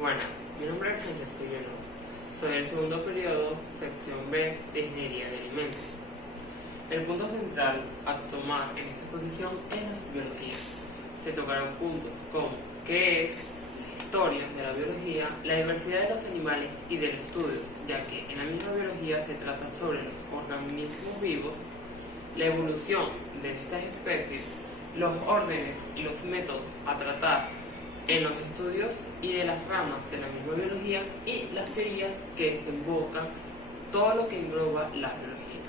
Buenas, mi nombre es Sánchez Puyeno. Soy el segundo periodo, sección B de Ingeniería de Alimentos. El punto central a tomar en esta exposición es la biología. Se tocarán puntos como qué es la historia de la biología, la diversidad de los animales y del estudio, ya que en la misma biología se trata sobre los organismos vivos, la evolución de estas especies, los órdenes y los métodos a tratar en los estudios y de las ramas de la misma biología y las teorías que desembocan todo lo que engloba la biología.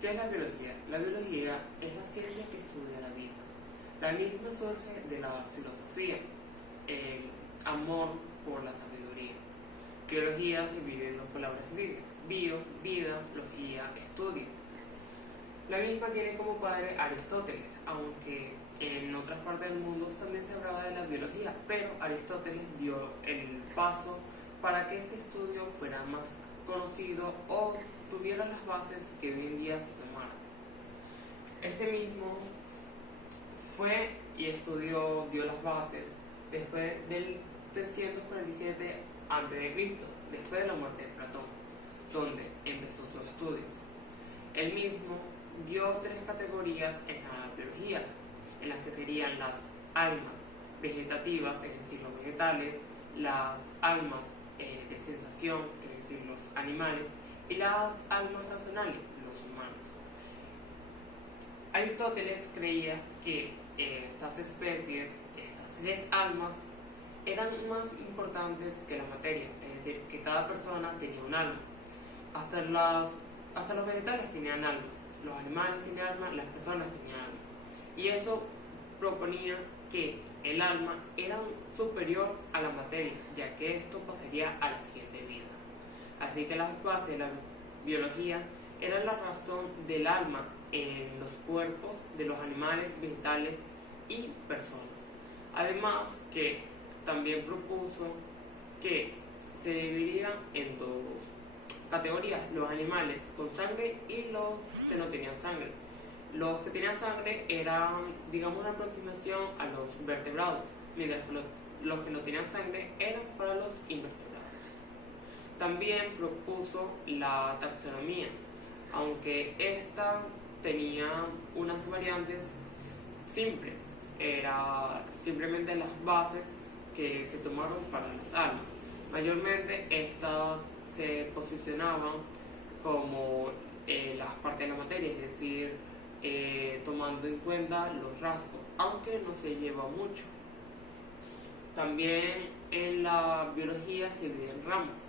¿Qué es la biología? La biología es la ciencia que estudia la vida. La misma surge de la filosofía, el amor por la sabiduría. Biología se divide en dos palabras griegas: bio, vida, logía, estudio. La misma tiene como padre Aristóteles, aunque en otras partes del mundo también se hablaba de la biología, pero Aristóteles dio el paso para que este estudio fuera más conocido o tuviera las bases que hoy en día se tomaron. Este mismo fue y estudió, dio las bases después del 347 a.C., después de la muerte de Platón, donde empezó sus estudios. Él mismo dio tres categorías en la biología, en las que serían las almas vegetativas, es decir, los vegetales, las almas de sensación, es decir, los animales, y las almas racionales, los humanos. Aristóteles creía que estas especies, estas tres almas, eran más importantes que la materia, es decir, que cada persona tenía un alma. Hasta los vegetales tenían almas, los animales tenían alma, las personas tenían alma. Y eso proponía que el alma era superior a la materia, ya que esto pasaría a la siguiente vida. Así que las bases de la biología eran la razón del alma en los cuerpos de los animales, vegetales y personas. Además que también propuso que se dividirían en dos categorías: los animales con sangre y los que no tenían sangre. Los que tenían sangre eran, digamos, una aproximación a los vertebrados, mientras que los que no tenían sangre eran para los invertebrados. También propuso la taxonomía, aunque esta tenía unas variantes simples, era simplemente las bases que se tomaron para las almas. Mayormente estas se posicionaban como las partes de la materia, es decir, tomando en cuenta los rasgos, aunque no se lleva mucho. También en la biología se dividen ramas.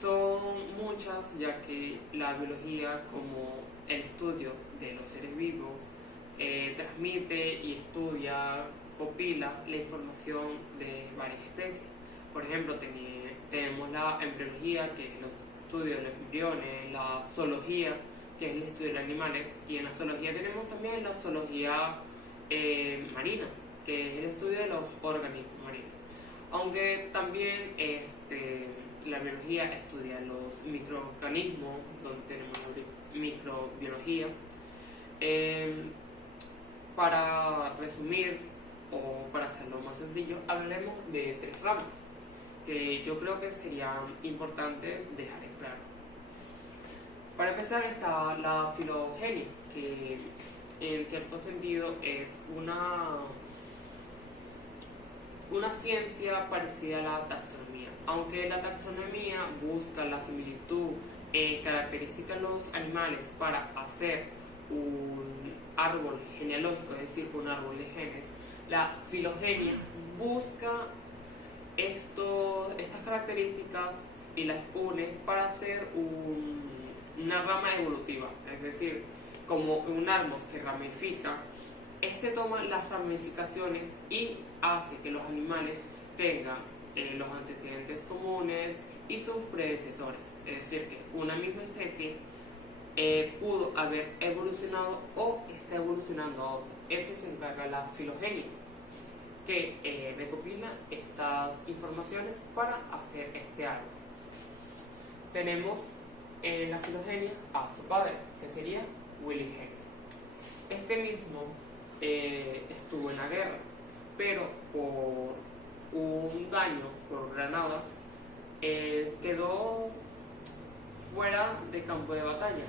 Son muchas, ya que la biología, como el estudio de los seres vivos, transmite y estudia, copila la información de varias especies. Por ejemplo, tenemos la embriología, que es el estudio de los embriones, la zoología, que es el estudio de los animales, y en la zoología tenemos también la zoología marina, que es el estudio de los organismos marinos. Aunque también la biología estudia los microorganismos, donde tenemos la microbiología. Para resumir, o para hacerlo más sencillo, hablaremos de tres ramas que yo creo que serían importantes dejar en claro. Para empezar está la filogenia, que en cierto sentido es una ciencia parecida a la taxonomía, aunque la taxonomía busca la similitud en características de los animales para hacer un árbol genealógico, es decir, un árbol de genes. La filogenia busca estas características y las une para hacer una rama evolutiva, es decir, como un árbol se ramifica, toma las ramificaciones y hace que los animales tengan los antecedentes comunes y sus predecesores, es decir, que una misma especie pudo haber evolucionado o está evolucionando a otra. Ese se encarga la filogenia, que recopila estas informaciones para hacer este árbol. Tenemos en la filogenia a su padre, que sería Wilhelm Henry. Este mismo estuvo en la guerra, pero por un daño por granada, quedó fuera de campo de batalla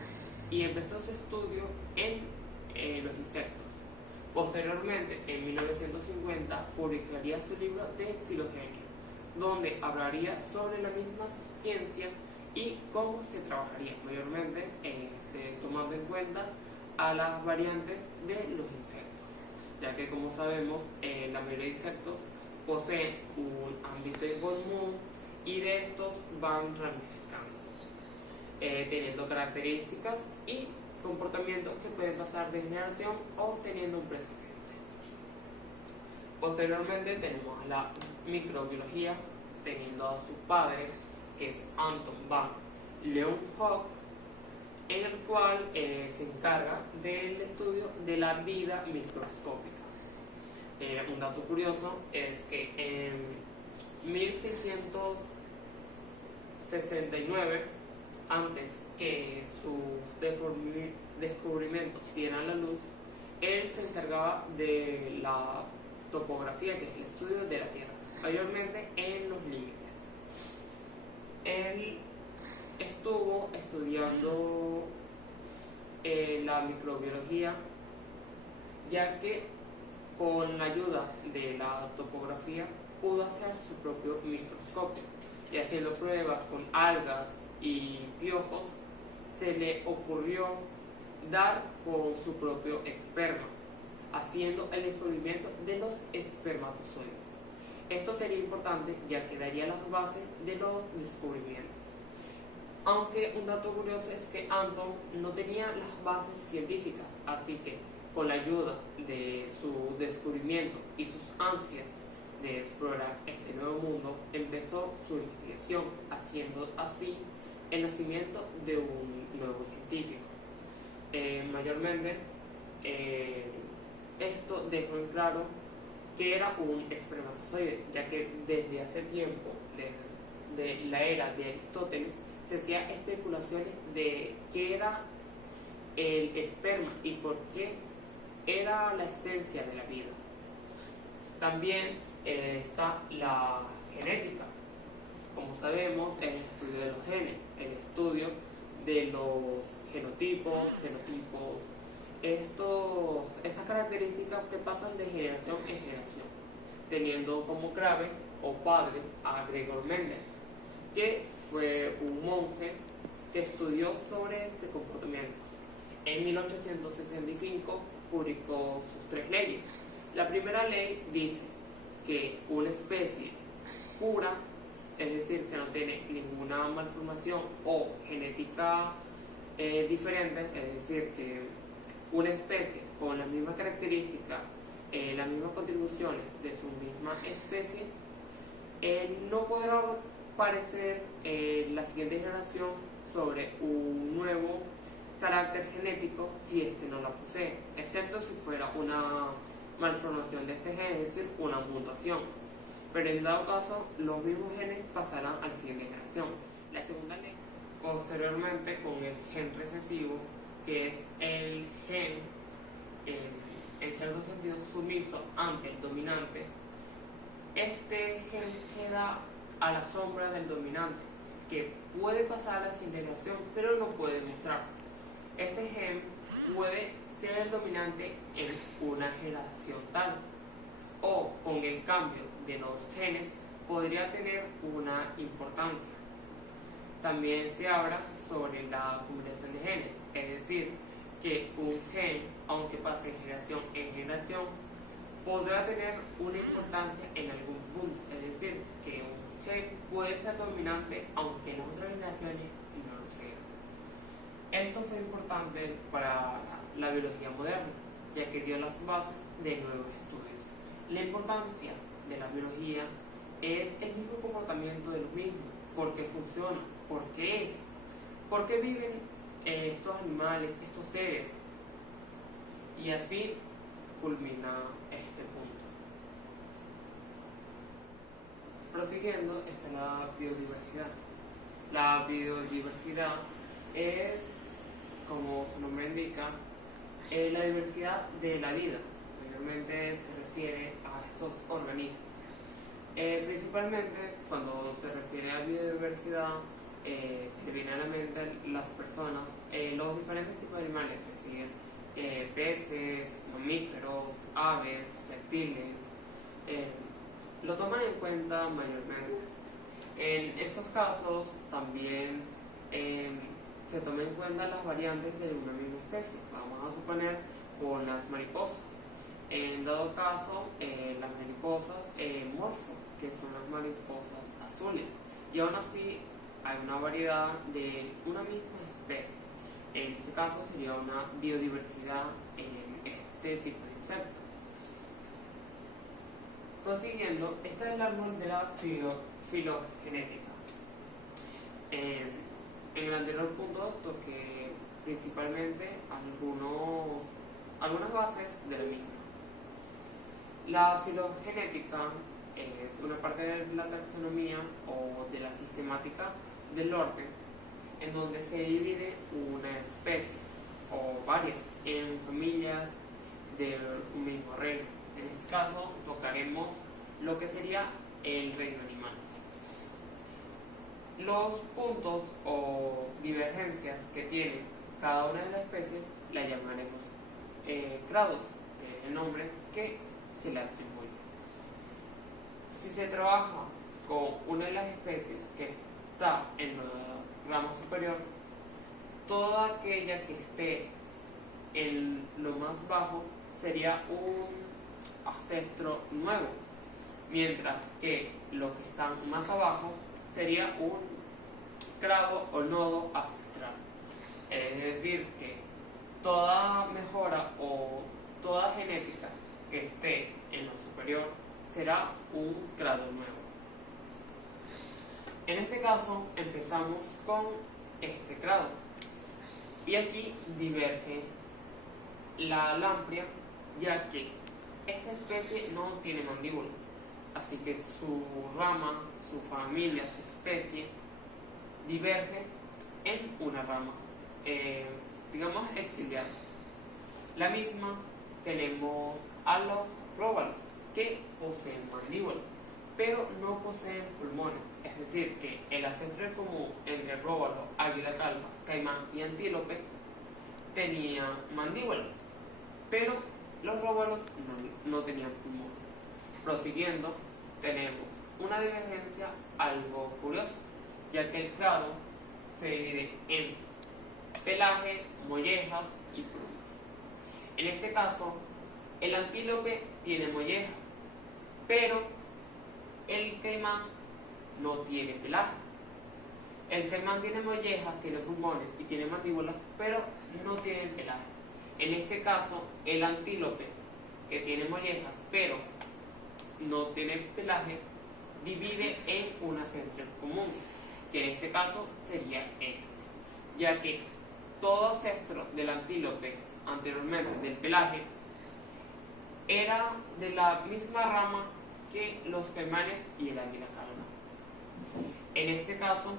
y empezó su estudio en los insectos. Posteriormente, en 1950, publicaría su libro de filogenia, donde hablaría sobre la misma ciencia y cómo se trabajaría, mayormente tomando en cuenta a las variantes de los insectos, ya que como sabemos la mayoría de insectos poseen un ámbito en común y de estos van ramificando, teniendo características y comportamientos que pueden pasar de generación o teniendo un precedente. Posteriormente tenemos la microbiología, teniendo a su padre, que es Anton van Leeuwenhoek, en el cual se encarga del estudio de la vida microscópica. Un dato curioso es que en 1669, antes que sus descubrimientos dieran la luz, él se encargaba de la topografía, que es el estudio de la Tierra, mayormente en los límites. Él estuvo estudiando la microbiología, ya que con la ayuda de la topografía pudo hacer su propio microscopio, y haciendo pruebas con algas y piojos se le ocurrió dar con su propio esperma, haciendo el descubrimiento de los espermatozoides. Esto sería importante, ya que daría las bases de los descubrimientos. Aunque un dato curioso es que Anton no tenía las bases científicas, así que con la ayuda de su descubrimiento y sus ansias de explorar este nuevo mundo, empezó su investigación, haciendo así el nacimiento de un nuevo científico. Mayormente, esto dejó en claro que era un espermatozoide, ya que desde hace tiempo, desde la era de Aristóteles, se hacía especulaciones de qué era el esperma y por qué era la esencia de la vida. También está la genética. Como sabemos, es el estudio de los genes, el estudio de los fenotipos, estas características que pasan de generación en generación, teniendo como clave o padre a Gregor Mendel, que fue un monje que estudió sobre este comportamiento. En 1865 publicó sus 3 leyes. La primera ley dice que una especie pura, es decir, que no tiene ninguna malformación o genética diferente, es decir, que una especie con las mismas características, las mismas contribuciones de su misma especie, no podrá parecer la siguiente generación sobre un nuevo carácter genético si éste no la posee, excepto si fuera una malformación de este gen, es decir, una mutación. Pero en dado caso, los mismos genes pasarán a la siguiente generación. La segunda ley, posteriormente con el gen recesivo, que es el gen, en cierto sentido, sumiso ante el dominante, este gen queda a la sombra del dominante, que puede pasar a la siguiente generación, pero no puede mostrar. Este gen puede ser el dominante en una generación tal, o con el cambio de los genes podría tener una importancia. También se habla sobre la combinación de genes, es decir, que un gen, aunque pase de generación en generación, podrá tener una importancia en algún punto, es decir, que un gen puede ser dominante aunque en otras generaciones no lo sea. Esto fue importante para la biología moderna, ya que dio las bases de nuevos estudios. La importancia de la biología es el mismo comportamiento de los mismos, por qué funciona, por qué viven estos animales, estos seres, y así culmina este punto. Prosiguiendo está la biodiversidad. La biodiversidad es, como su nombre indica, la diversidad de la vida. Mayormente se refiere a estos organismos. Principalmente cuando se refiere a biodiversidad, se le viene a la mente las personas, los diferentes tipos de animales, es decir, peces, mamíferos, aves, reptiles, lo toman en cuenta mayormente. En estos casos también se toman en cuenta las variantes de una misma especie. Vamos a suponer con las mariposas. En dado caso, las mariposas morfo, que son las mariposas azules, y aún así hay una variedad de una misma especie. En este caso sería una biodiversidad en este tipo de insectos. Prosiguiendo, este es el árbol de la filogenética. En el anterior punto toqué principalmente algunas bases de la misma. La filogenética es una parte de la taxonomía o de la sistemática del orden, en donde se divide una especie o varias en familias del mismo reino. En este caso tocaremos lo que sería el reino animal. Los puntos o divergencias que tiene cada una de las especies la llamaremos grados, que es el nombre que se le atribuye. Si se trabaja con una de las especies que está en la rama superior, toda aquella que esté en lo más bajo sería un ancestro nuevo, mientras que los que están más abajo sería un grado o nodo ancestral. Es decir, que toda mejora o toda genética que esté en lo superior será un grado nuevo. En este caso empezamos con este grado, y aquí diverge la lamprea, ya que esta especie no tiene mandíbula, así que su rama, su familia, su especie diverge en una rama, digamos exiliada. La misma tenemos a los róbalos, que poseen mandíbula, pero no poseen pulmones. Es decir, que el ancestro común entre róbalo, águila calva, caimán y antílope tenía mandíbulas, pero los róbalos no tenían pulmones. Prosiguiendo, tenemos una divergencia algo curiosa, ya que el grado se divide en pelaje, mollejas y plumas. En este caso, el antílope tiene mollejas, pero el caimán no tiene pelaje. El caimán tiene mollejas, tiene pulmones y tiene mandíbulas, pero no tiene pelaje. En este caso, el antílope, que tiene mollejas, pero no tiene pelaje, divide en un ancestro común, que en este caso sería este, ya que todo ancestro del antílope anteriormente del pelaje era de la misma rama que los caimanes y el águila calva. En este caso,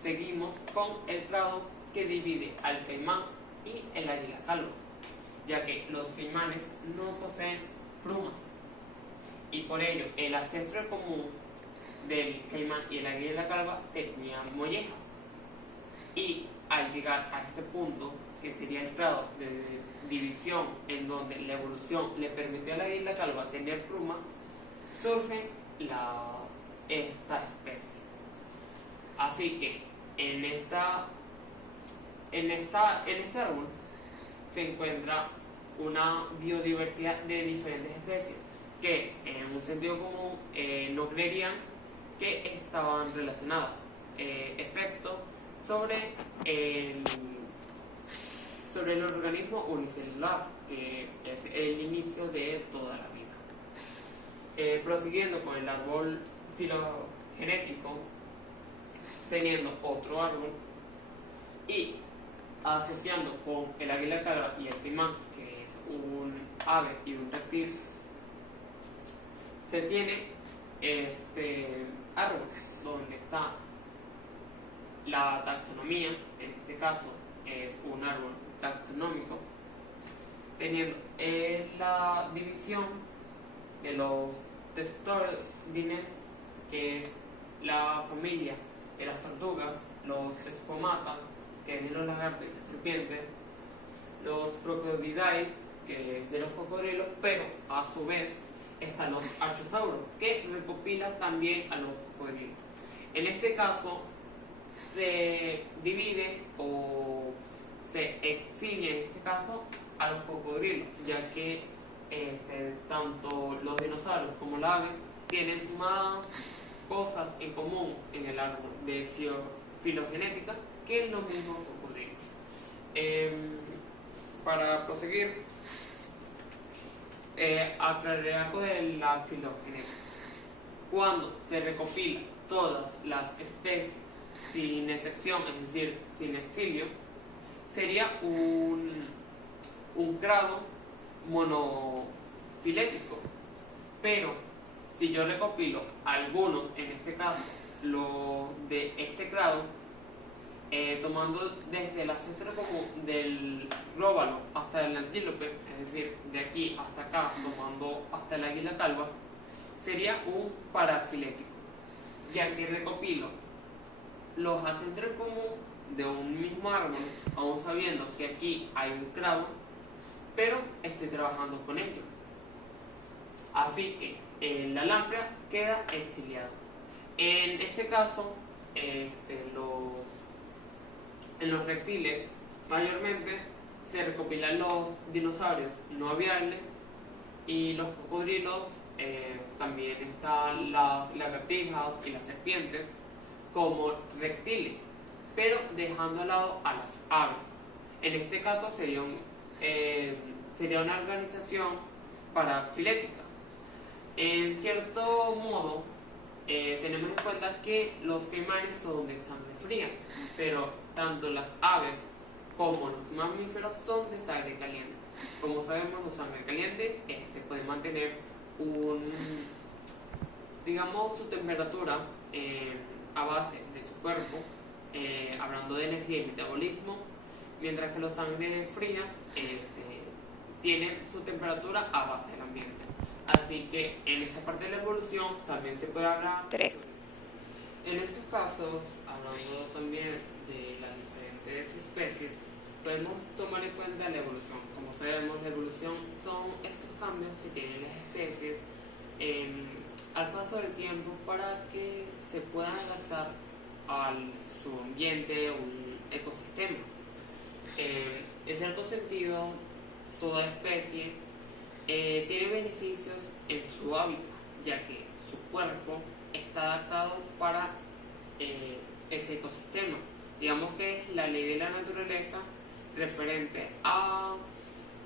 seguimos con el grado que divide al caimán y el águila calva, ya que los caimanes no poseen plumas, y por ello el ancestro común del caimán y el águila calva tenían mollejas. Y al llegar a este punto, que sería el grado de división en donde la evolución le permitió a la águila calva tener plumas, surge esta especie. Así que en este árbol se encuentra una biodiversidad de diferentes especies que en un sentido común no creerían que estaban relacionadas, excepto sobre el organismo unicelular, que es el inicio de toda la vida. Prosiguiendo con el árbol filogenético, teniendo otro árbol y asociando con el águila calva y el caimán, que es un ave y un reptil, se tiene este árbol donde está la taxonomía. En este caso es un árbol taxonómico, teniendo la división de los testordines, que es la familia de las tortugas, los Squamata, que es de los lagartos y las serpientes, los Crocodilidae, que es de los cocodrilos, pero a su vez están los Archosauros, que recopilan también a los cocodrilos. En este caso se divide o se exilia en este caso a los cocodrilos, ya que tanto los dinosaurios como la ave tienen más cosas en común en el árbol de filogenética que los mismos cocodrilos. Para proseguir, aclararé algo de la filogenética. Cuando se recopilan todas las especies sin excepción, es decir, sin exilio, sería un grado monofilético. Pero si yo recopilo algunos, en este caso los de este grado, tomando desde el ancestro común del róbalo hasta el antílope, es decir, de aquí hasta acá, tomando hasta el águila calva, sería un parafilético, ya que recopilo los ancestros comunes de un mismo árbol, aún sabiendo que aquí hay un grado, pero estoy trabajando con ello. Así que la lámprea queda exiliada. En este caso, en los reptiles mayormente se recopilan los dinosaurios no aviables y los cocodrilos, también están las lagartijas y las serpientes como reptiles, pero dejando al lado a las aves. En este caso sería una organización parafilética. En cierto modo, tenemos en cuenta que los caimanes son de sangre fría, pero tanto las aves como los mamíferos son de sangre caliente. Como sabemos, los sangre caliente pueden mantener su temperatura a base de su cuerpo, hablando de energía y metabolismo, mientras que los sangre fría tienen su temperatura a base del ambiente. Así que en esa parte de la evolución también se puede hablar. 3. En estos casos, hablando también de las diferentes especies, podemos tomar en cuenta la evolución. Como sabemos, la evolución son estos cambios que tienen las especies al paso del tiempo para que se puedan adaptar a su ambiente o un ecosistema. En cierto sentido, toda especie tiene beneficios en su hábitat, ya que su cuerpo está adaptado para ese ecosistema. Digamos que es la ley de la naturaleza referente a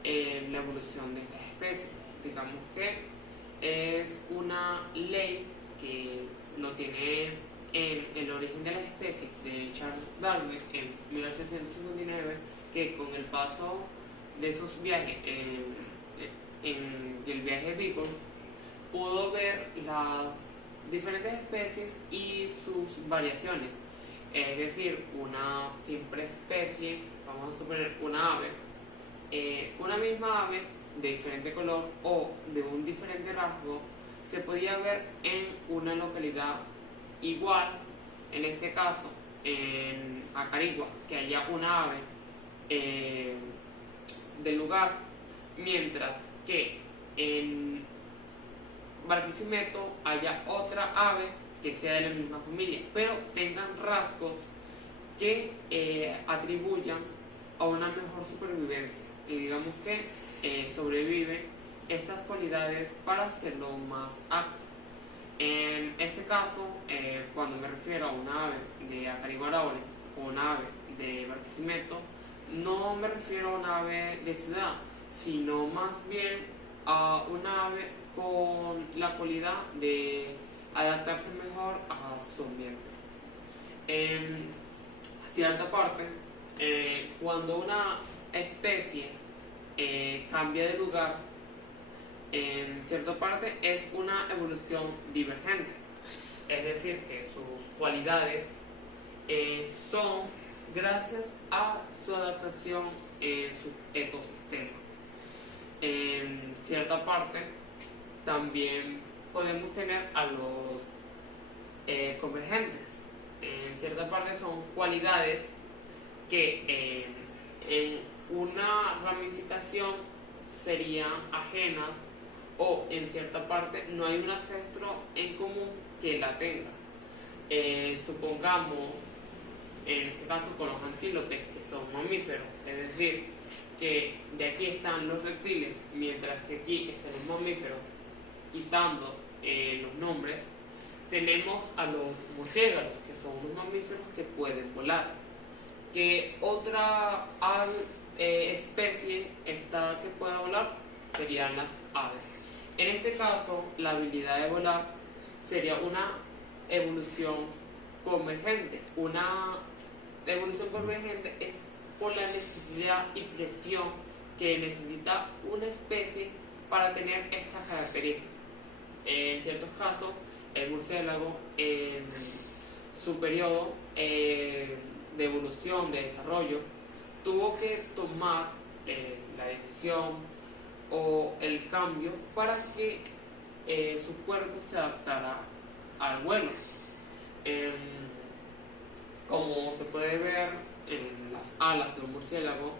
la evolución de estas especies. Digamos que es una ley que lo tiene en el origen de las especies de Charles Darwin en 1859, que con el paso de esos viajes en el viaje Beagle pudo ver las diferentes especies y sus variaciones. Es decir, una simple especie, vamos a suponer una ave, una misma ave de diferente color o de un diferente rasgo se podía ver en una localidad igual, en este caso en Acarigua, que haya una ave del lugar, mientras que en Barquisimeto haya otra ave que sea de la misma familia, pero tengan rasgos que atribuyan a una mejor supervivencia y digamos que sobrevive estas cualidades para hacerlo más apto. En este caso, cuando me refiero a una ave de Acarigua Araure o una ave de Barquisimeto, no me refiero a una ave de ciudad, sino más bien a una ave con la cualidad de adaptarse mejor a su ambiente. En cierta parte, cuando una especie cambia de lugar, en cierta parte es una evolución divergente, es decir, que sus cualidades son gracias a su adaptación en su ecosistema. En cierta parte también podemos tener a los convergentes. En cierta parte son cualidades que en una ramificación serían ajenas, o en cierta parte no hay un ancestro en común que la tenga. Supongamos, en este caso con los antílopes, que son mamíferos, es decir, que de aquí están los reptiles, mientras que aquí están los mamíferos, quitando los nombres, tenemos a los murciélagos, que son unos mamíferos que pueden volar. ¿Qué otra especie está que pueda volar? Serían las aves. En este caso, la habilidad de volar sería una evolución convergente. Una evolución convergente es por la necesidad y presión que necesita una especie para tener estas características. En ciertos casos, el murciélago en su periodo de evolución, de desarrollo, tuvo que tomar la decisión o el cambio para que su cuerpo se adaptara al vuelo. Como se puede ver en las alas de un murciélago,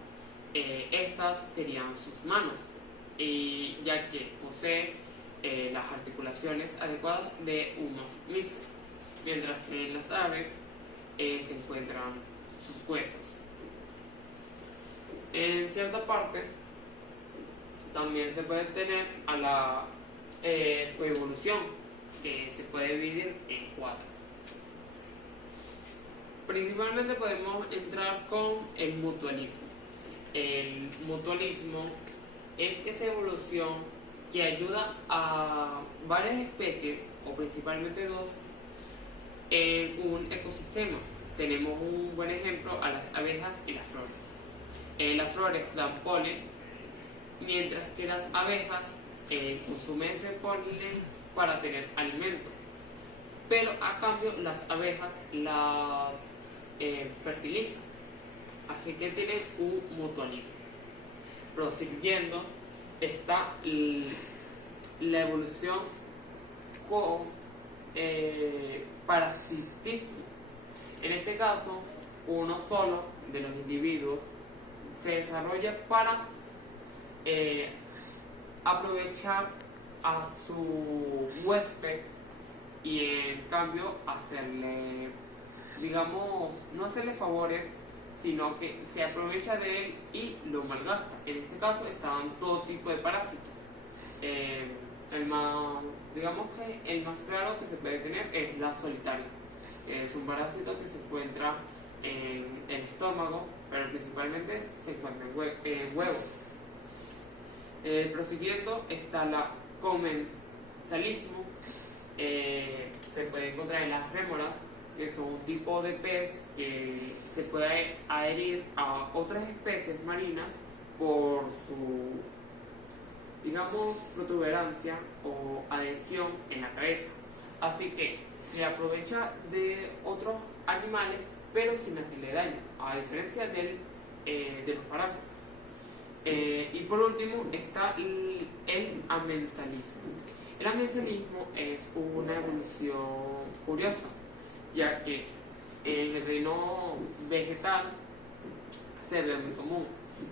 estas serían sus manos, ya que posee las articulaciones adecuadas de un mamífero, mientras que en las aves se encuentran sus huesos. En cierta parte también se puede tener a la coevolución, que se puede dividir en 4. Principalmente podemos entrar con el mutualismo. El mutualismo es esa evolución que ayuda a varias especies, o principalmente dos, en un ecosistema. Tenemos un buen ejemplo a las abejas y las flores. Las flores dan polen, mientras que las abejas consumen ese polen para tener alimento. Pero a cambio las abejas las fertilizan. Así que tienen un mutualismo. Prosiguiendo está la evolución con parasitismo. En este caso, uno solo de los individuos se desarrolla para aprovechar a su huésped y en cambio hacerle, digamos, no hacerle favores, sino que se aprovecha de él y lo malgasta. En este caso estaban todo tipo de parásitos. Digamos que el más claro que se puede tener es la solitaria. Es un parásito que se encuentra en el estómago, pero principalmente se encuentra en huevos. Prosiguiendo está la comensalismo. Se puede encontrar en las rémoras, que son un tipo de pez que se puede adherir a otras especies marinas por su, digamos, protuberancia o adhesión en la cabeza. Así que se aprovecha de otros animales, pero sin hacerle daño, a diferencia de los parásitos. Y por último está el amensalismo. El amensalismo es una evolución curiosa, ya que en el reino vegetal se ve muy común,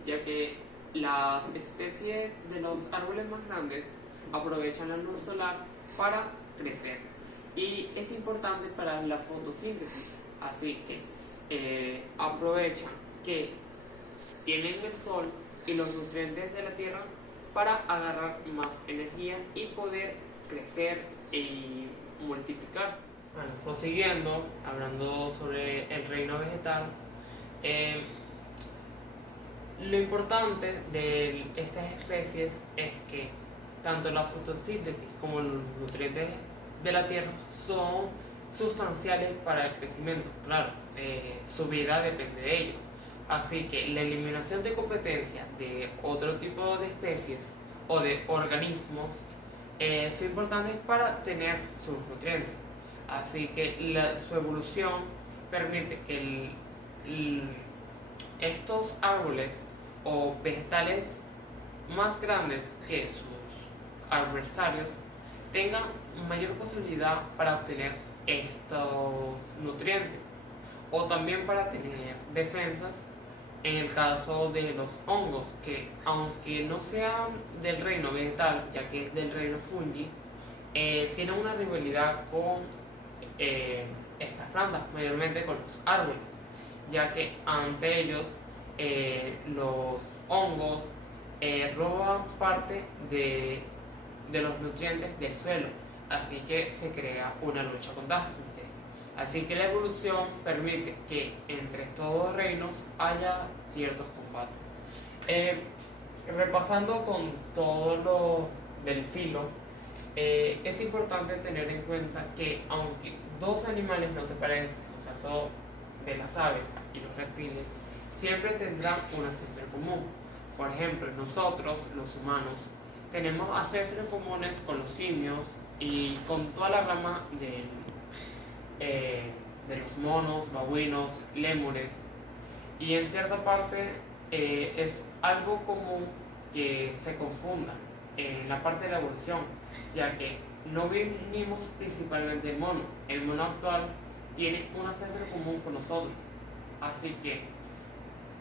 ya que las especies de los árboles más grandes aprovechan la luz solar para crecer y es importante para la fotosíntesis, así que aprovechan que tienen el sol y los nutrientes de la tierra para agarrar más energía y poder crecer y multiplicarse. Bueno, prosiguiendo, hablando sobre el reino vegetal, lo importante de estas especies es que tanto la fotosíntesis como los nutrientes de la tierra son sustanciales para el crecimiento. Claro, su vida depende de ello. Así que la eliminación de competencia de otro tipo de especies o de organismos son importantes para tener sus nutrientes. Así que su evolución permite que estos árboles o vegetales más grandes que sus adversarios tengan mayor posibilidad para obtener estos nutrientes o también para tener defensas en el caso de los hongos, que aunque no sean del reino vegetal, ya que es del reino fungi, tienen una rivalidad con estas plantas, mayormente con los árboles, ya que ante ellos los hongos roban parte de los nutrientes del suelo, así que se crea una lucha constante. Así que la evolución permite que entre estos dos reinos haya ciertos combates. Repasando con todo lo del filo, es importante tener en cuenta que aunque dos animales no se parezcan, en el caso de las aves y los reptiles, siempre tendrán un ancestro común. Por ejemplo, nosotros, los humanos, tenemos ancestros comunes con los simios y con toda la rama de los monos, babuinos, lémures. Y en cierta parte es algo común que se confundan en la parte de la evolución, ya que no venimos principalmente del mono. El mono actual tiene un ancestro común con nosotros. Así que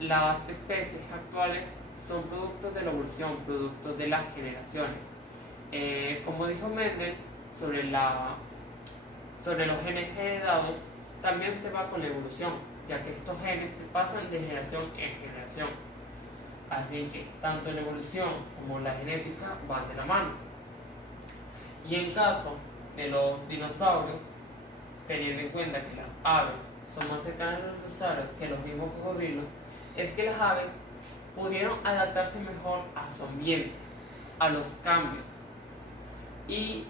las especies actuales son productos de la evolución, productos de las generaciones. Como dijo Mendel sobre los genes heredados, también se va con la evolución, ya que estos genes se pasan de generación en generación. Así que tanto la evolución como la genética van de la mano. Y en caso de los dinosaurios, teniendo en cuenta que las aves son más cercanas a los dinosaurios que los mismos cocodrilos, es que las aves pudieron adaptarse mejor a su ambiente, a los cambios, y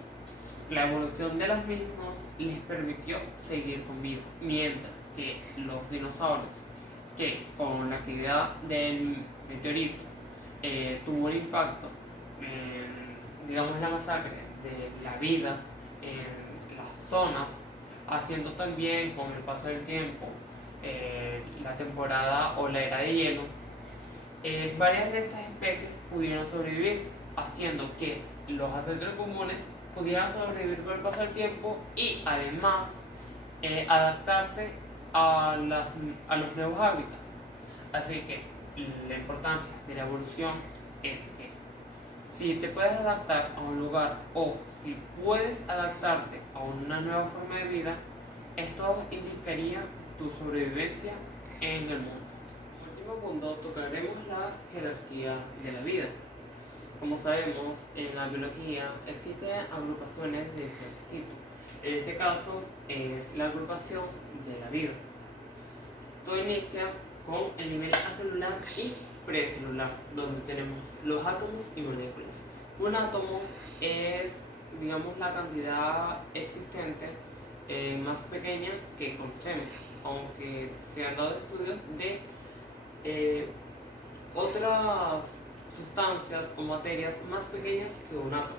la evolución de los mismos les permitió seguir con vida, mientras que los dinosaurios, que con la actividad del meteorito tuvo un impacto en, digamos, la masacre de la vida en las zonas, haciendo también con el paso del tiempo la temporada o la era de hielo, varias de estas especies pudieron sobrevivir, haciendo que los ancestros comunes pudieran sobrevivir con el paso del tiempo y además adaptarse a los nuevos hábitats. Así que la importancia de la evolución es que si te puedes adaptar a un lugar o si puedes adaptarte a una nueva forma de vida, esto indicaría tu sobrevivencia en el mundo. Como último punto, tocaremos la jerarquía de la vida. Como sabemos, en la biología existen agrupaciones de diferentes tipos. En este caso es la agrupación de la vida. Todo inicia con el nivel acelular y precelular, donde tenemos los átomos y moléculas. Un átomo es, digamos, la cantidad existente más pequeña que conocemos, aunque se han dado estudios de otras sustancias o materias más pequeñas que un átomo,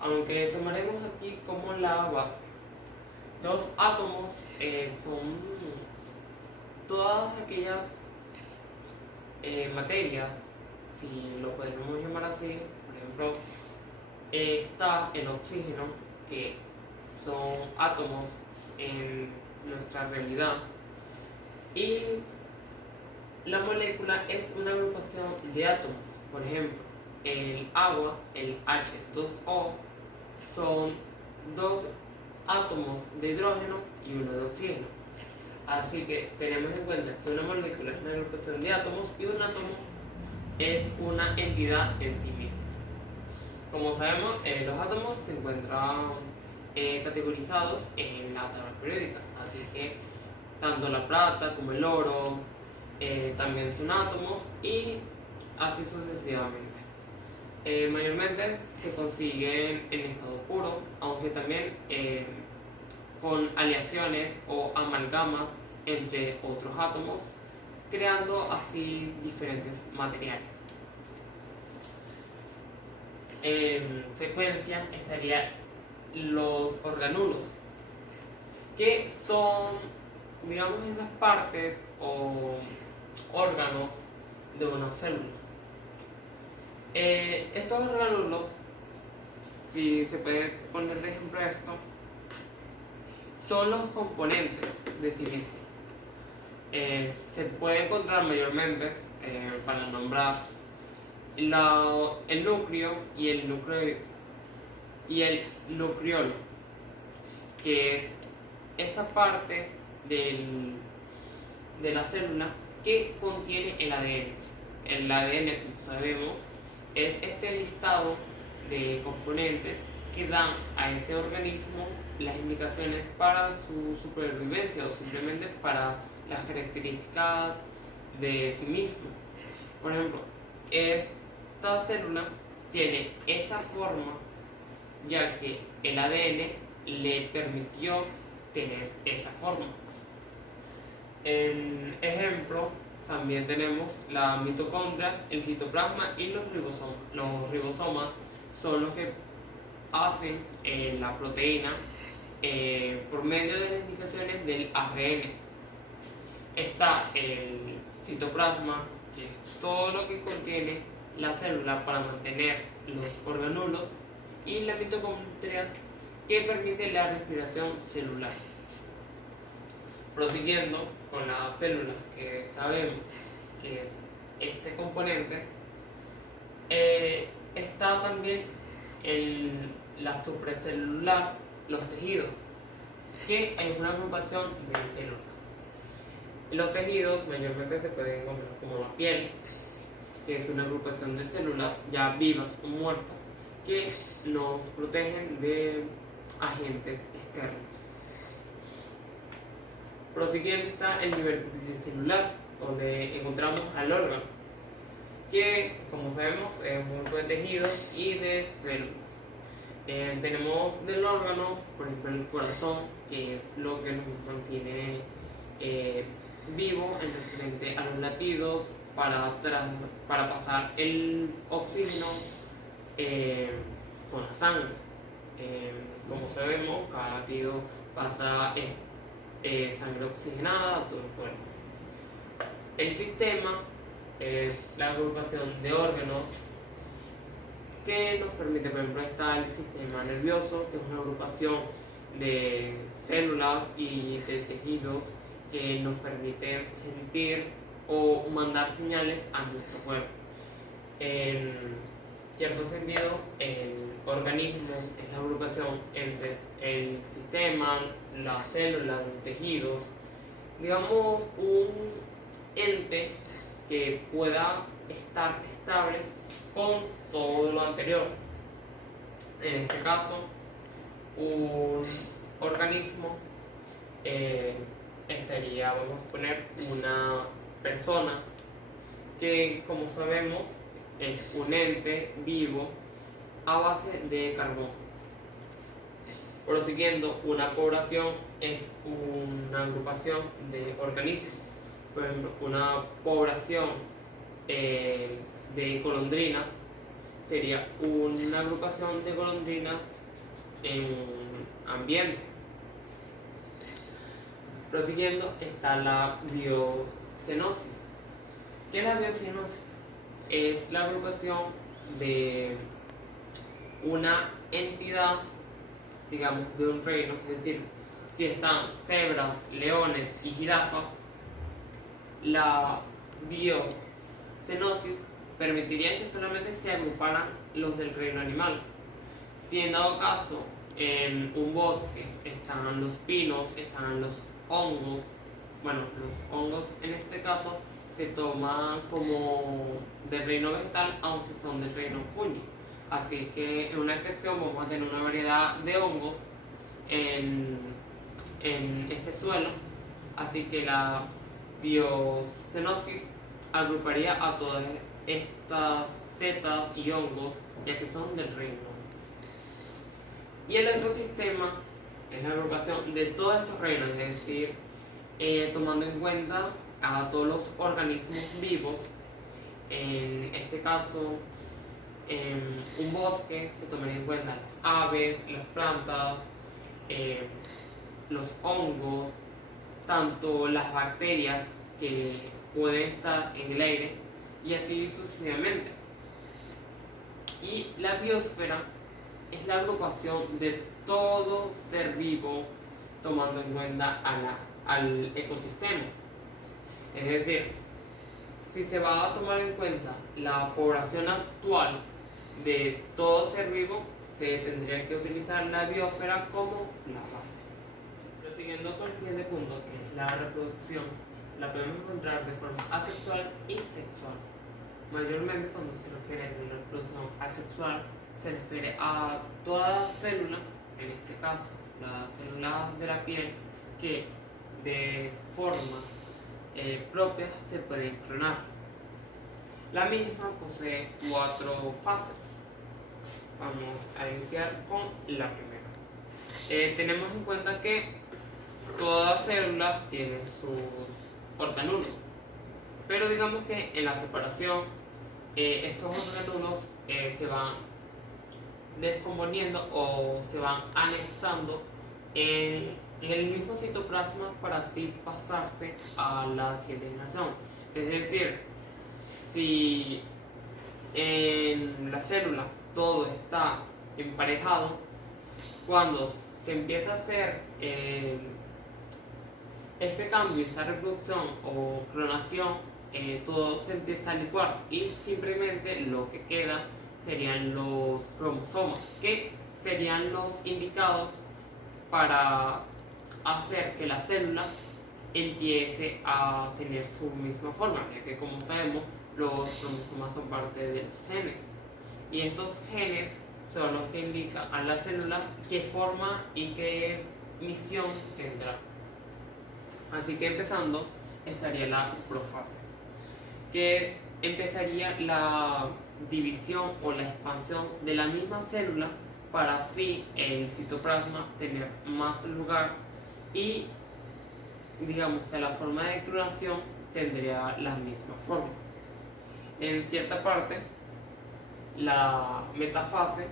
aunque tomaremos aquí como la base. Los átomos son todas aquellas materias, si lo podemos llamar así. Por ejemplo, está el oxígeno, que son átomos en nuestra realidad, y la molécula es una agrupación de átomos. Por ejemplo, el agua, el H2O, son dos átomos de hidrógeno y uno de oxígeno. Así que tenemos en cuenta que una molécula es una agrupación de átomos y un átomo es una entidad en sí misma. Como sabemos, los átomos se encuentran categorizados en la tabla periódica, así que tanto la plata como el oro también son átomos y así sucesivamente. Mayormente se consiguen en estado puro, aunque también con aleaciones o amalgamas entre otros átomos, creando así diferentes materiales. En secuencia estarían los organulos, que son, digamos, esas partes o órganos de una célula. Estos organulos si se puede poner de ejemplo esto, son los componentes de silicio. Se puede encontrar mayormente, para nombrar, el núcleo y el nucleolo, que es esta parte de la célula que contiene el ADN. El ADN, como sabemos, es este listado de componentes que dan a ese organismo las indicaciones para su supervivencia o simplemente para las características de sí mismo. Por ejemplo, esta célula tiene esa forma ya que el ADN le permitió tener esa forma. En ejemplo, también tenemos las mitocondrias, el citoplasma y los ribosomas. Los ribosomas son los que hacen la proteína por medio de las indicaciones del ARN. Está el citoplasma, que es todo lo que contiene la célula para mantener los organulos, y la mitocondria, que permite la respiración celular. Prosiguiendo con la célula, que sabemos que es este componente, está también la supracelular, los tejidos, que es una agrupación de células. Los tejidos mayormente se pueden encontrar como la piel, que es una agrupación de células ya vivas o muertas que nos protegen de agentes externos. Prosiguiendo está el nivel celular, donde encontramos al órgano, que como sabemos es un grupo de tejidos y de células. Tenemos del órgano, por ejemplo, el corazón, que es lo que nos mantiene vivo en referente a los latidos para pasar el oxígeno con la sangre. Como sabemos, cada latido pasa sangre oxigenada a todo el cuerpo. El sistema es la agrupación de órganos que nos permite, por ejemplo, está el sistema nervioso, que es una agrupación de células y de tejidos que nos permiten sentir o mandar señales a nuestro cuerpo. En cierto sentido, el organismo es la agrupación entre el sistema, las células, los tejidos, digamos un ente que pueda estar estable con todo lo anterior. En este caso, un organismo estaría, vamos a poner, una persona que, como sabemos, es un ente vivo a base de carbón. Prosiguiendo, una población es una agrupación de organismos. Por ejemplo, una población de golondrinas sería una agrupación de golondrinas en un ambiente. Prosiguiendo está la biocenosis. ¿Qué es la biocenosis? Es la agrupación de una entidad, digamos, de un reino, es decir, si están cebras, leones y jirafas, la biocenosis permitiría que solamente se agruparan los del reino animal. Si en dado caso en un bosque están los pinos, están los hongos, bueno, los hongos en este caso se toman como del reino vegetal, aunque son del reino fungi. Así que en una excepción vamos a tener una variedad de hongos en este suelo. Así que la biocenosis agruparía a todas estas setas y hongos, ya que son del reino. Y el ecosistema es la agrupación de todos estos reinos, es decir, tomando en cuenta a todos los organismos vivos. En este caso, en un bosque se tomaría en cuenta las aves, las plantas, los hongos, tanto las bacterias que pueden estar en el aire y así sucesivamente. Y la biosfera es la agrupación de todo ser vivo tomando en cuenta al ecosistema. Es decir, si se va a tomar en cuenta la población actual de todo ser vivo, se tendría que utilizar la biosfera como la base. Prosiguiendo con el siguiente punto, que es la reproducción, la podemos encontrar de forma asexual y sexual. Mayormente cuando se refiere a una reproducción asexual, se refiere a toda célula, en este caso las células de la piel, que de forma propia se pueden clonar. La misma posee 4 fases. Vamos a iniciar con la primera. Tenemos en cuenta que toda célula tiene sus organulos, pero digamos que en la separación estos organulos se van descomponiendo o se van anexando en el mismo citoplasma para así pasarse a la siguiente generación. Es decir, si en la célula todo está emparejado, cuando se empieza a hacer este cambio, esta reproducción o clonación, todo se empieza a licuar y simplemente lo que queda serían los cromosomas, que serían los indicados para hacer que la célula empiece a tener su misma forma, ya que como sabemos los cromosomas son parte de los genes y estos genes son los que indican a la célula qué forma y qué misión tendrá. Así que empezando estaría la profase, que empezaría la división o la expansión de la misma célula para así el citoplasma tener más lugar y digamos que la forma de clonación tendría la misma forma. En cierta parte, la metafase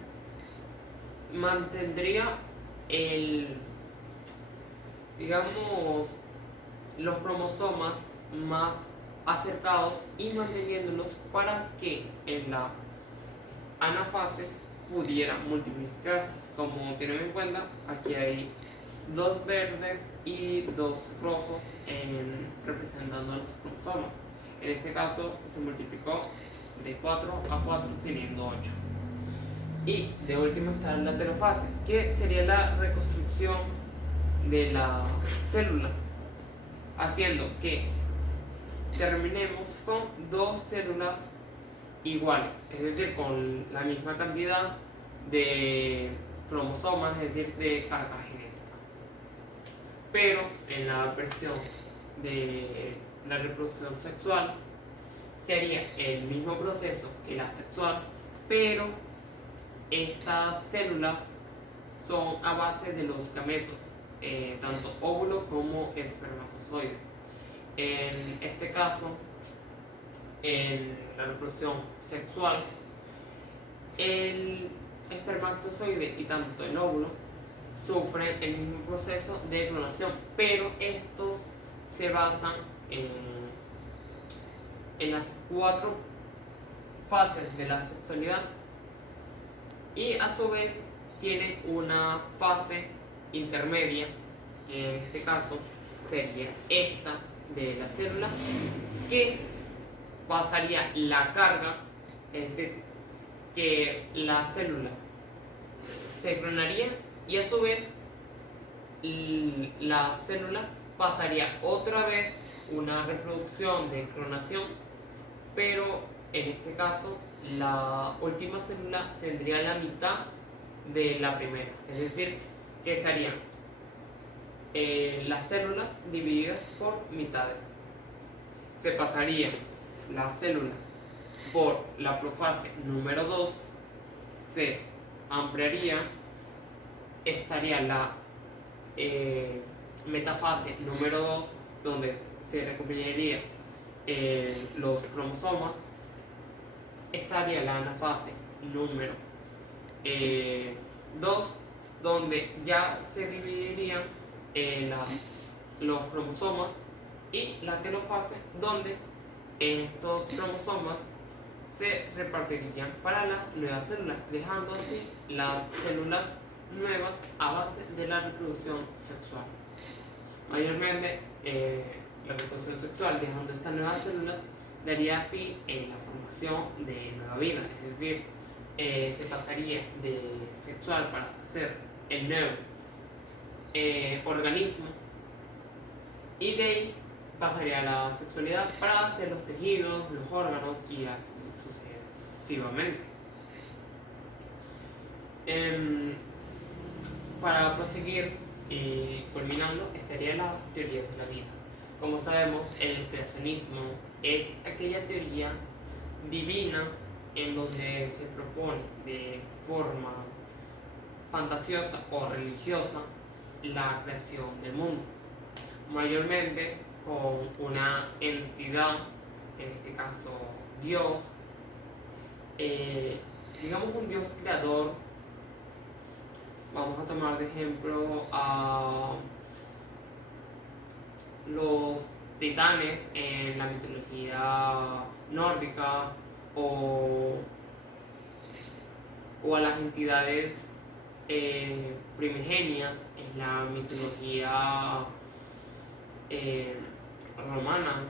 mantendría digamos, los cromosomas más acercados y manteniéndolos para que en la anafase pudiera multiplicarse. Como tienen en cuenta, aquí hay 2 verdes y 2 rojos representando los cromosomas. En este caso se multiplicó de 4 a 4 teniendo 8. Y de último está la telofase, que sería la reconstrucción de la célula, haciendo que terminemos con 2 células iguales, es decir, con la misma cantidad de cromosomas, es decir, de carga genética. Pero en la versión de la reproducción sexual sería el mismo proceso que la sexual, pero estas células son a base de los gametos, tanto óvulo como espermatozoide. En este caso, en la reproducción sexual, el espermatozoide y tanto el óvulo sufren el mismo proceso de clonación, pero estos se basan en las 4 fases de la sexualidad y a su vez tienen una fase intermedia, que en este caso sería esta de la célula, que pasaría la carga, es decir, que la célula se clonaría y a su vez la célula pasaría otra vez una reproducción de clonación, pero en este caso la última célula tendría la mitad de la primera, es decir, que estarían las células divididas por mitades. Se pasaría la célula por la profase número 2, se ampliaría, estaría la metafase número 2, donde se recuperarían los cromosomas, estaría la anafase número 2, donde ya se dividirían los cromosomas, y la telofase, donde estos cromosomas se repartirían para las nuevas células, dejando así las células nuevas a base de la reproducción sexual. Mayormente, la reproducción sexual, dejando estas nuevas células, daría así la formación de nueva vida, es decir, se pasaría de sexual para hacer el nuevo organismo, y de ahí pasaría a la sexualidad para hacer los tejidos, los órganos y así sucesivamente. Para proseguir y culminando, estarían las teorías de la vida. Como sabemos, el creacionismo es aquella teoría divina en donde se propone de forma fantasiosa o religiosa la creación del mundo, mayormente con una entidad, en este caso Dios, digamos un Dios creador. Vamos a tomar de ejemplo a los titanes en la mitología nórdica, o a las entidades primigenias en la mitología romana,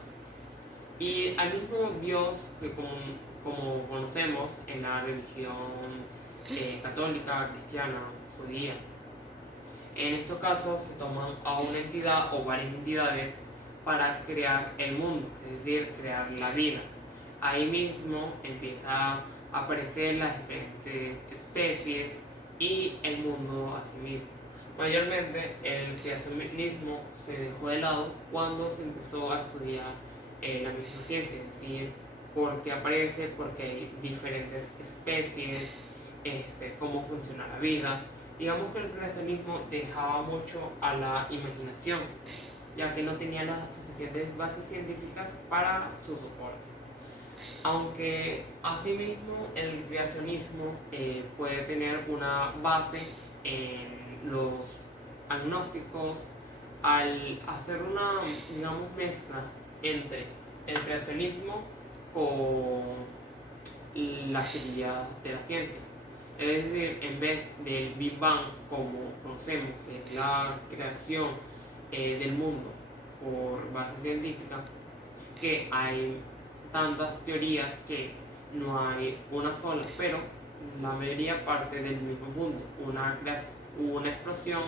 y al mismo Dios que como conocemos en la religión católica, cristiana, judía. En estos casos se toman a una entidad o varias entidades para crear el mundo, es decir, crear la vida. Ahí mismo empieza a aparecer las diferentes especies y el mundo a sí mismo. Mayormente el creacionismo se dejó de lado cuando se empezó a estudiar la misma ciencia, es decir, por qué aparece, porque hay diferentes especies, cómo funciona la vida. Digamos que el creacionismo dejaba mucho a la imaginación, ya que no tenía las suficientes bases científicas para su soporte. Aunque asimismo el creacionismo puede tener una base en los agnósticos, al hacer una, digamos, mezcla entre el creacionismo con la teoría de la ciencia. Es decir, en vez del Big Bang como conocemos, que es la creación del mundo por base científica, que hay tantas teorías que no hay una sola, pero la mayoría parte del mismo punto, una explosión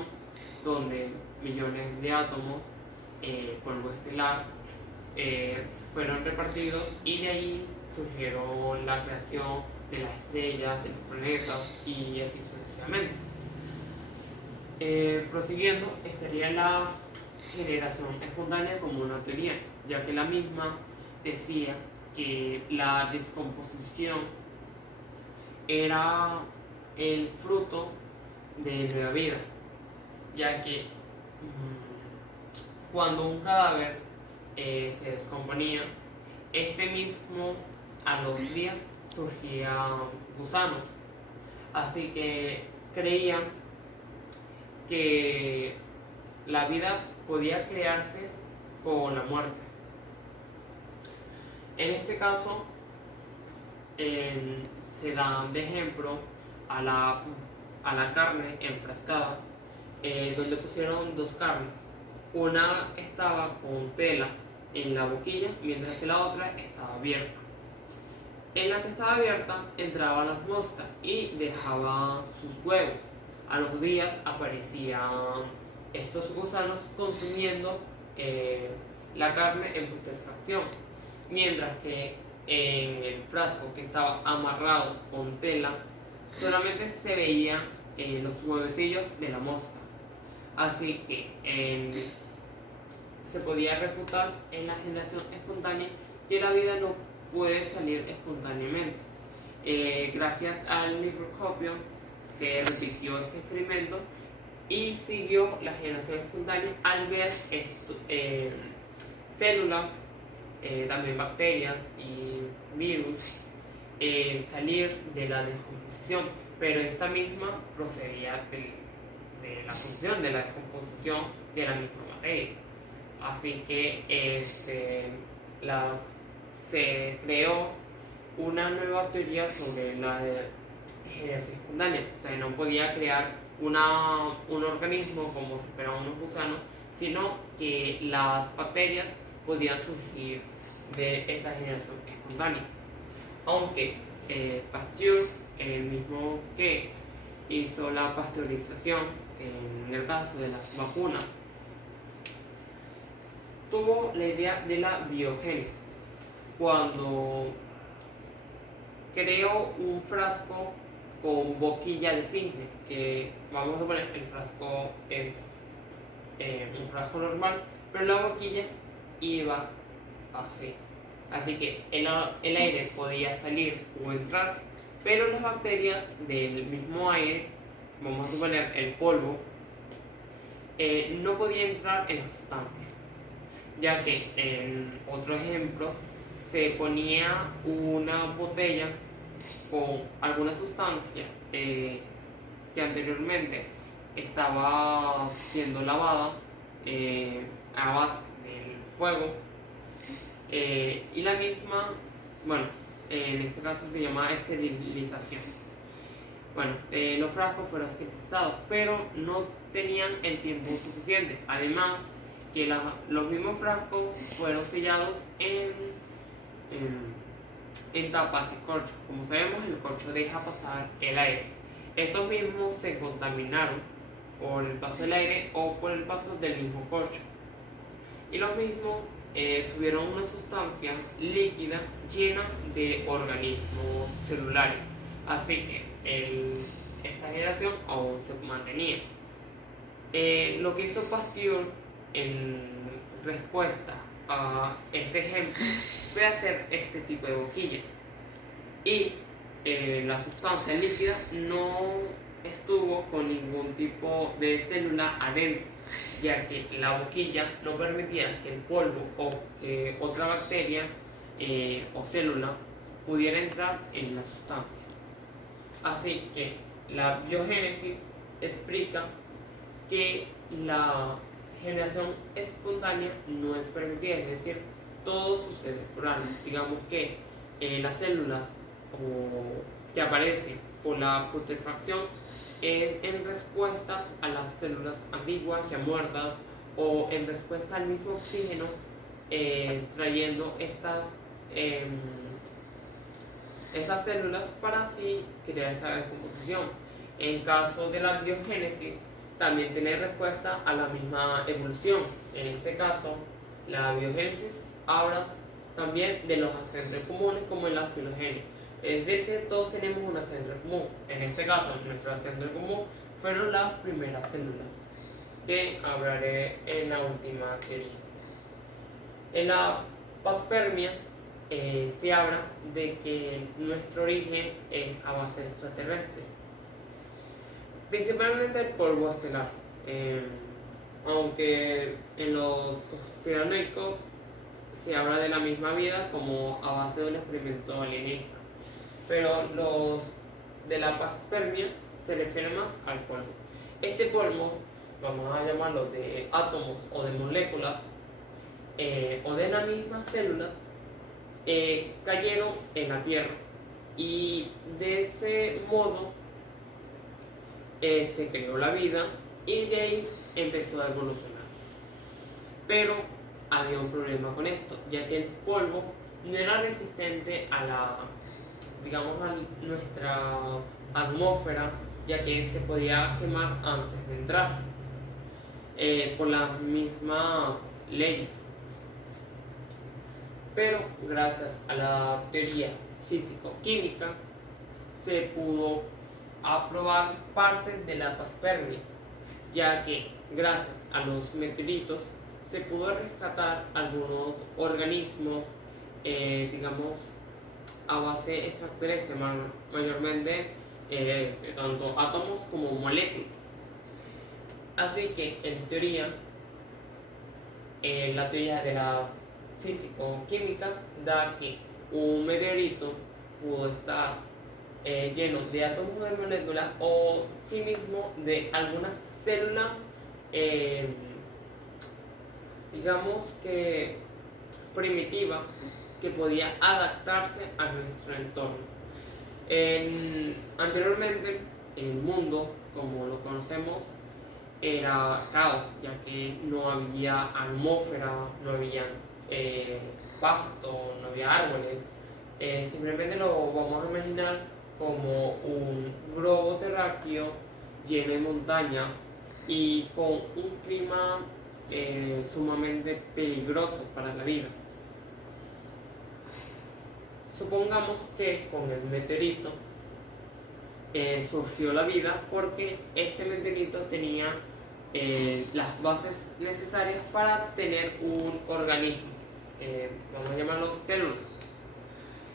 donde millones de átomos, polvo estelar, fueron repartidos, y de ahí surgieron la creación de las estrellas, de los planetas y así sucesivamente. Prosiguiendo, estaría la generación espontánea como una teoría, ya que la misma decía que la descomposición era el fruto de nueva vida, ya que cuando un cadáver se descomponía, este mismo a los días surgían gusanos, así que creían que la vida podía crearse con la muerte. En este caso, se dan de ejemplo a la carne enfrascada, donde pusieron dos carnes. Una estaba con tela en la boquilla, mientras que la otra estaba abierta. En la que estaba abierta entraban las moscas y dejaban sus huevos. A los días aparecían estos gusanos consumiendo la carne en putrefacción, mientras que en el frasco que estaba amarrado con tela solamente se veían los huevecillos de la mosca. Así que se podía refutar en la generación espontánea que la vida no puede salir espontáneamente. Gracias al microscopio se repitió este experimento y siguió la generación espontánea al ver células, también bacterias y virus salir de la descomposición, pero esta misma procedía de la función de la descomposición de la misma materia. Así que se creó una nueva teoría sobre la generación espontánea. O sea, no podía crear un organismo como si fueran unos gusanos, sino que las bacterias podían surgir de esta generación espontánea. Aunque Pasteur, el mismo que hizo la pasteurización en el caso de las vacunas, tuvo la idea de la biogénesis cuando creó un frasco con boquilla de cisne, que vamos a poner, el frasco es un frasco normal, pero la boquilla iba así. Así que el aire podía salir o entrar, pero las bacterias del mismo aire, vamos a suponer el polvo, no podía entrar en la sustancia, ya que en otros ejemplos se ponía una botella con alguna sustancia que anteriormente estaba siendo lavada a base del fuego, y la misma, bueno, en este caso se llama esterilización. Bueno, los frascos fueron esterilizados, pero no tenían el tiempo suficiente. Además, que los mismos frascos fueron sellados en tapas de corcho. Como sabemos, el corcho deja pasar el aire. Estos mismos se contaminaron por el paso del aire o por el paso del mismo corcho. Y los mismos tuvieron una sustancia líquida llena de organismos celulares. Así que esta generación aún se mantenía. Lo que hizo Pasteur en respuesta a este ejemplo fue hacer este tipo de boquilla, y la sustancia líquida no estuvo con ningún tipo de célula adentro, ya que la boquilla no permitía que el polvo o que otra bacteria o célula pudiera entrar en la sustancia. Así que la biogénesis explica que la generación espontánea no es permitida, es decir, todo sucede por algo. Digamos que las células que aparecen por la putrefacción es en respuestas a las células antiguas ya muertas, o en respuesta al mismo oxígeno trayendo estas células para así crear esta descomposición. En caso de la biogénesis, también tiene respuesta a la misma evolución. En este caso, la biogénesis habla también de los ancestros comunes, como en la filogenia. Es decir, que todos tenemos un ancestro común. En este caso, nuestro ancestro común fueron las primeras células, que hablaré en la última teoría. En la panspermia se habla de que nuestro origen es a base extraterrestre, principalmente el polvo estelar, aunque en los conspiranoicos se habla de la misma vida como a base de un experimento alienígena, pero los de la panspermia se refieren más al polvo. Este polvo, vamos a llamarlo de átomos o de moléculas o de las mismas células, cayeron en la Tierra, y de ese modo se creó la vida, y de ahí empezó a evolucionar. Pero había un problema con esto, ya que el polvo no era resistente a nuestra atmósfera, ya que se podía quemar antes de entrar, por las mismas leyes. Pero gracias a la teoría físico-química se pudo aprobar parte de la panspermia, ya que gracias a los meteoritos se pudo rescatar algunos organismos, a base extraterrestre, mayormente tanto átomos como moléculas. Así que en teoría, la teoría de la físico-química da que un meteorito pudo estar lleno de átomos de moléculas, o sí mismo de alguna célula, digamos que primitiva, que podía adaptarse a nuestro entorno. Anteriormente, el mundo, como lo conocemos, era caos, ya que no había atmósfera, no había pasto, no había árboles. Simplemente lo vamos a imaginar como un globo terráqueo lleno de montañas y con un clima sumamente peligroso para la vida. Supongamos que con el meteorito surgió la vida porque este meteorito tenía las bases necesarias para tener un organismo, vamos a llamarlo célula.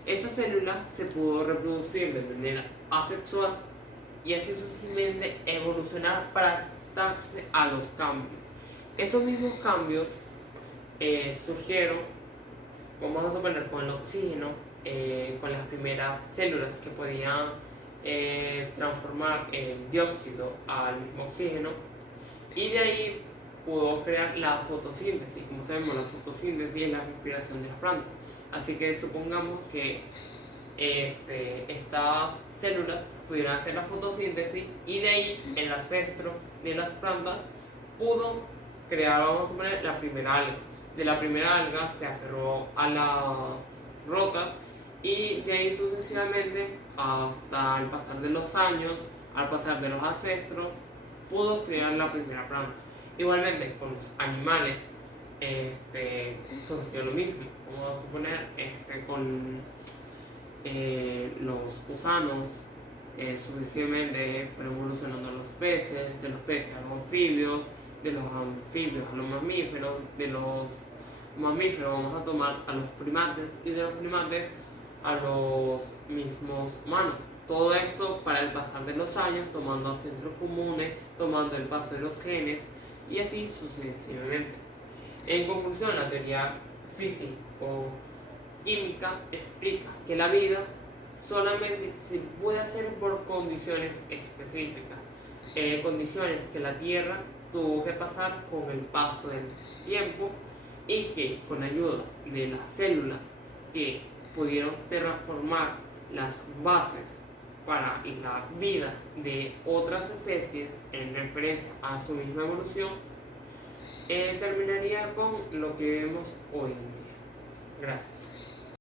Esa célula se pudo reproducir de manera asexual y así sucesivamente evolucionar para adaptarse a los cambios. Estos mismos cambios surgieron, vamos a suponer, con el oxígeno, con las primeras células que podían transformar el dióxido al mismo oxígeno, y de ahí pudo crear la fotosíntesis. Como sabemos, la fotosíntesis es la respiración de las plantas. Así que supongamos que estas células pudieran hacer la fotosíntesis y de ahí el ancestro de las plantas pudo crear, vamos a suponer, la primera alga. De la primera alga se aferró a las rocas y de ahí sucesivamente, hasta el pasar de los años, al pasar de los ancestros, pudo crear la primera planta. Igualmente con los animales surgió lo mismo. Vamos a suponer con los gusanos, sucesivamente fueron evolucionando los peces, de los peces a los anfibios, de los anfibios a los mamíferos, de los mamíferos vamos a tomar a los primates y de los primates a los mismos humanos. Todo esto para el pasar de los años, tomando ancestros comunes, tomando el paso de los genes y así sucesivamente. En conclusión, la teoría físico-química explica que la vida solamente se puede hacer por condiciones específicas, condiciones que la Tierra tuvo que pasar con el paso del tiempo y que con ayuda de las células que pudieron terraformar las bases para la vida de otras especies en referencia a su misma evolución, terminaría con lo que vemos hoy en día. Gracias.